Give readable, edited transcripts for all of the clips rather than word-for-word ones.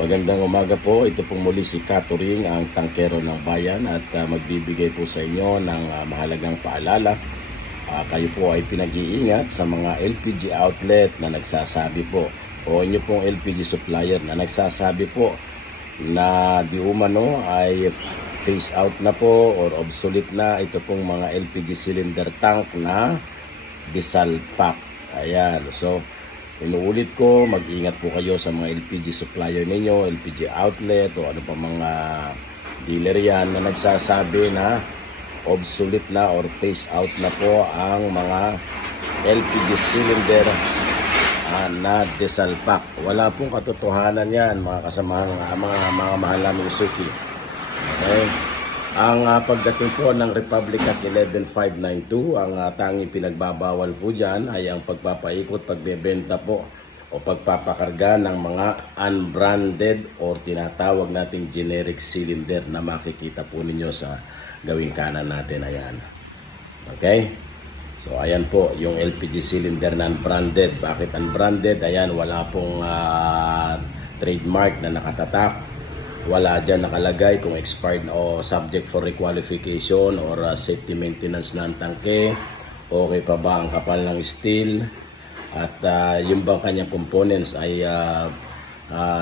Magandang umaga po. Ito pong muli si Katuring, ang tangkero ng bayan at magbibigay po sa inyo ng mahalagang paalala. Kayo po ay pinag-iingat sa mga LPG outlet na nagsasabi po o inyo pong LPG supplier na nagsasabi po na di umano ay phase out na po or obsolete na ito pong mga LPG cylinder tank na diesel pack. Ayan, so inuulit ko, mag-ingat po kayo sa mga LPG supplier ninyo, LPG outlet o ano pa mga dealer yan na nagsasabi na obsolete na or phase out na po ang mga LPG cylinder na diesel pack. Wala pong katotohanan yan mga kasamahan, mga mahal naming suki. Okay? Ang pagdating po ng Republic Act 11592, ang tanging pinagbabawal po dyan ay ang pagpapaikot, pagbebenta po o pagpapakarga ng mga unbranded o tinatawag nating generic cylinder na makikita po ninyo sa gawing kanan natin. Ayan. Okay? So ayan po yung LPG cylinder na unbranded. Bakit unbranded? Ayan, wala pong trademark na nakatatak. Wala dyan nakalagay kung expired o subject for requalification or safety maintenance na ang tangke. Okay pa ba ang kapal ng steel? At yung bang kanyang components ay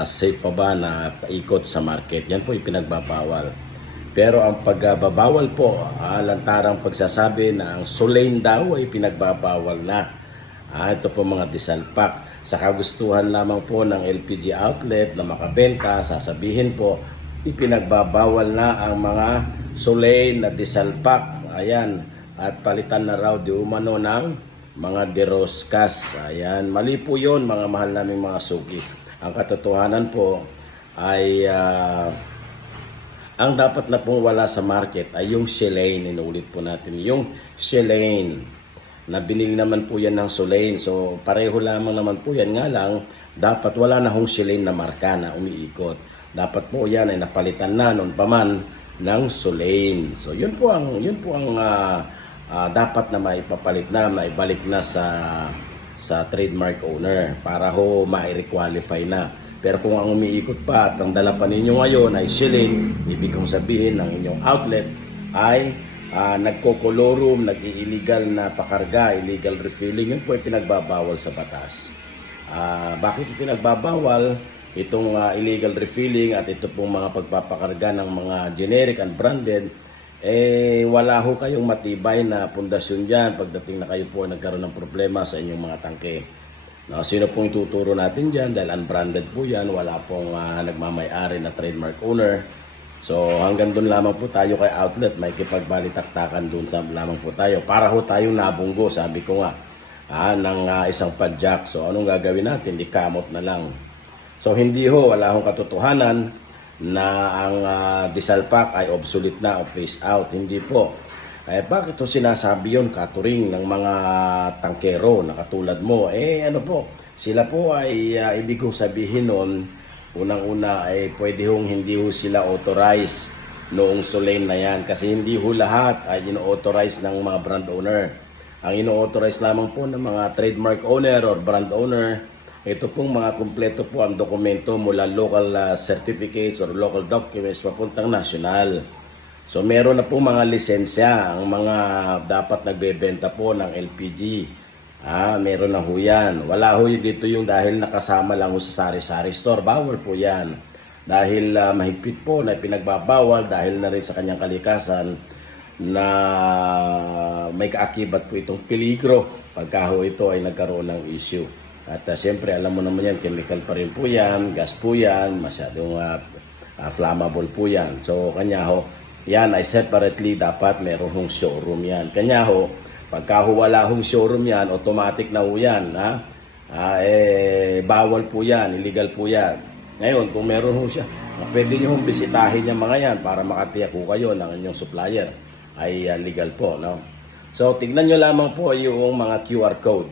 safe pa ba na paikot sa market? Yan po yung pinagbabawal. Pero ang pagbabawal po, lantarang pagsasabi na ang Solane daw ay pinagbabawal na. Ito po mga diesel pack. Sa kagustuhan lamang po ng LPG outlet na makabenta, sasabihin po, ipinagbabawal na ang mga Solane na diesel pack. Ayan. At palitan na raw di umano ng mga deroskas. Ayan. Mali po yun mga mahal naming mga suki. Ang katotohanan po ay ang dapat na pong wala sa market ay yung Solane. Inuulit po natin yung Solane na binili naman po yan ng Solane. So pareho lamang naman po yan, nga lang dapat wala na hong Solane na marka na umiikot. Dapat po yan ay napalitan na noon pa man ng Solane. So yun po ang dapat na maipapalit na, maibalik na sa trademark owner para ho mai-requalify na. Pero kung ang umiikot pa at ang dala pa ninyo ngayon ay Solane, ibig kong sabihin ng inyong outlet ay nagko-colorum, nag-illegal na pakarga, illegal refilling, yun po ay pinagbabawal sa batas. Bakit pinagbabawal itong illegal refilling at ito pong mga pagpapakarga ng mga generic and branded? Wala ho kayong matibay na pundasyon dyan pagdating na kayo po nagkaroon ng problema sa inyong mga tangke. Sino pong ituturo natin dyan? Dahil unbranded po yan, wala pong nagmamay-ari na trademark owner. So hanggang doon lamang po tayo kay outlet, may kipagbalitaktakan doon lamang po tayo. Para ho tayong nabunggo, sabi ko nga, ng isang padjak. So anong gagawin natin? Ikamot na lang. So hindi ho, wala hong katotohanan na ang diesel pack ay obsolete na o phase out. Hindi po. Bakit ito sinasabi yun, Katuring, ng mga tangkero na katulad mo? Ano po, sila po ay ibig kong sabihin noon, unang-una ay pwede hong hindi ho sila authorize noong Solane na yan kasi hindi ho lahat ay ino-authorize ng mga brand owner. Ang ino-authorize lamang po ng mga trademark owner or brand owner, ito pong mga kumpleto po ang dokumento mula local certificates or local documents papuntang national. So meron na po mga lisensya ang mga dapat nagbebenta po ng LPG. Meron na ho yan. Wala ho dito yung dahil nakasama lang ho sa sari-sari store. Bawal po yan. Dahil mahigpit po na pinagbabawal dahil na rin sa kanyang kalikasan na may kaakibat po itong peligro pagka ho ito ay nagkaroon ng issue. At siyempre alam mo naman yan, chemical pa rin po yan, gas po yan, masyadong flammable po yan. So kanya ho, yan ay separately dapat meron hong showroom yan. Kanya ho, pagka wala hong showroom yan, automatic na ho yan. Bawal po yan, illegal po yan. Ngayon, kung meron ho siya, pwede nyo hong bisitahin yung mga yan para makatiyak ho kayo ng inyong supplier ay legal po. No? So, tignan nyo lamang po yung mga QR code.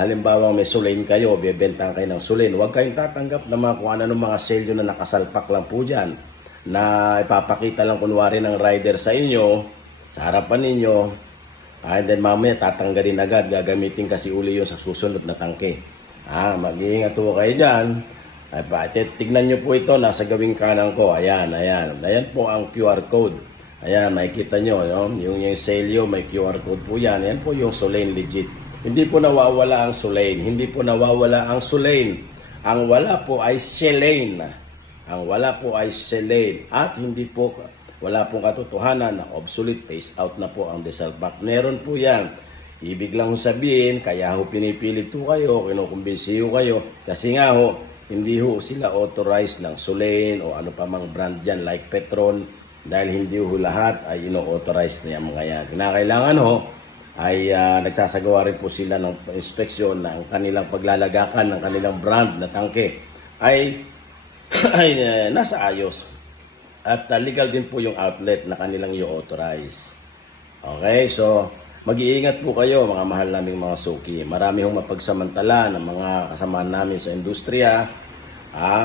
Halimbawa may Solane kayo, bibentahan kayo ng Solane. Huwag kayong tatanggap na mga kung ano mga selyo na nakasalpak lang po dyan na ipapakita lang kunwari ng rider sa inyo sa harapan ninyo, and then mamaya tatanggalin agad, gagamitin kasi uli yun sa susunod na tangke. Mag-iingat po kayo dyan. Tignan nyo po ito, nasa gawing kanan ko. Ayan, ayan. Ayan po ang QR code. Ayan, makikita nyo, no? Yung Celio, may QR code po yan. Ayan po yung Solane legit. Hindi po nawawala ang Solane. Hindi po nawawala ang Solane. Ang wala po ay Selene. Ang wala po ay Selene. At hindi po, wala pong katotohanan na obsolete, phase out na po ang Desalpak. Meron po yan. Ibig lang sabihin, kaya ho pinipilit po kayo, kinukumbinsi ho kayo. Kasi nga ho, hindi ho sila authorized ng Solane o ano pa mang brand dyan like Petron. Dahil hindi ho lahat ay ino-authorize na yung mga yan. Kinakailangan ho, ay nagsasagawa rin po sila ng inspeksyon ng kanilang paglalagakan ng kanilang brand na tangke ay, nasa ayos. At legal din po yung outlet na kanilang i-authorize. Okay, so mag-iingat po kayo mga mahal naming mga suki. Marami hong mapagsamantala ng mga kasamahan namin sa industriya.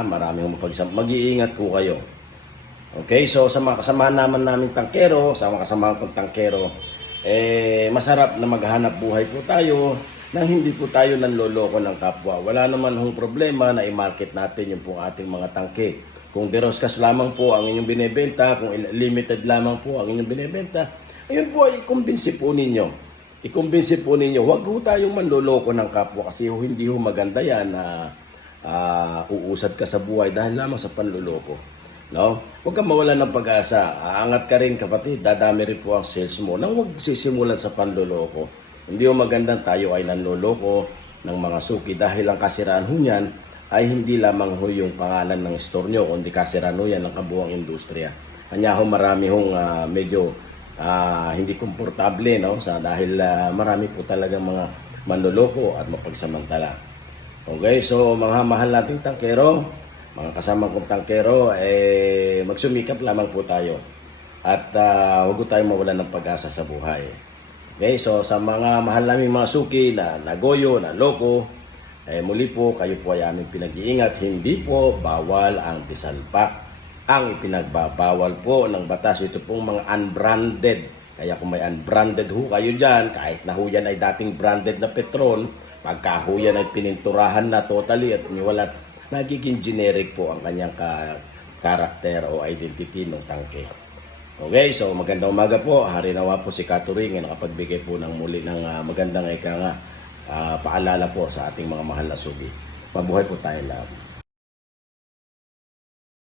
Marami hong mag-iingat po kayo. Okay, so sa mga kasamahan namin tangkero, sa mga kasamahan kong tangkero, masarap na maghanap buhay po tayo nang hindi po tayo nanloloko ng kapwa. Wala naman hong problema na i-market natin yung pong ating mga tangke. Kung deroskas lamang po ang inyong binebenta, kung limited lamang po ang inyong binebenta, ayun po, ikumbinsi po ninyo. Ikumbinsi po ninyo, huwag po tayong manloloko ng kapwa kasi hindi ho maganda yan na uusad ka sa buhay dahil lamang sa panloloko. No? Huwag kang mawalan ng pag-asa. Aangat ka rin kapatid, dadami rin po ang sales mo nang huwag sisimulan sa panloloko. Hindi ho magandang tayo ay nanloloko ng mga suki dahil ang kasiraan ho niyan ay hindi lamang ho yung pangalan ng store nyo, kundi kasiraan ho yan ng kabuuang industriya. Kanya ho marami hong medyo hindi komportable, no? Dahil marami po talagang mga manloloko at mapagsamantala. Okay, so mga mahal nating tangkero, mga kasama kong tangkero, magsumikap lamang po tayo. At huwag tayong mawalan ng pag-asa sa buhay. Okay, so sa mga mahal naming mga suki na nagoyo, na loko, muli po kayo po ay aming pinag-iingat. Hindi po bawal ang Desalpak. Ang ipinagbabawal po ng batas, ito pong mga unbranded. Kaya kung may unbranded ho kayo dyan, kahit na ho yan ay dating branded na Petron, pagka ho yan ay pininturahan na totally at wala, nagiging generic po ang kanyang karakter o identity ng tangke. Okay, so magandang umaga po. Harinawa po si Katuring na nakapagbigay po ng muli ng magandang paalala po sa ating mga mahal na sugi. Mabuhay po tayo lahat.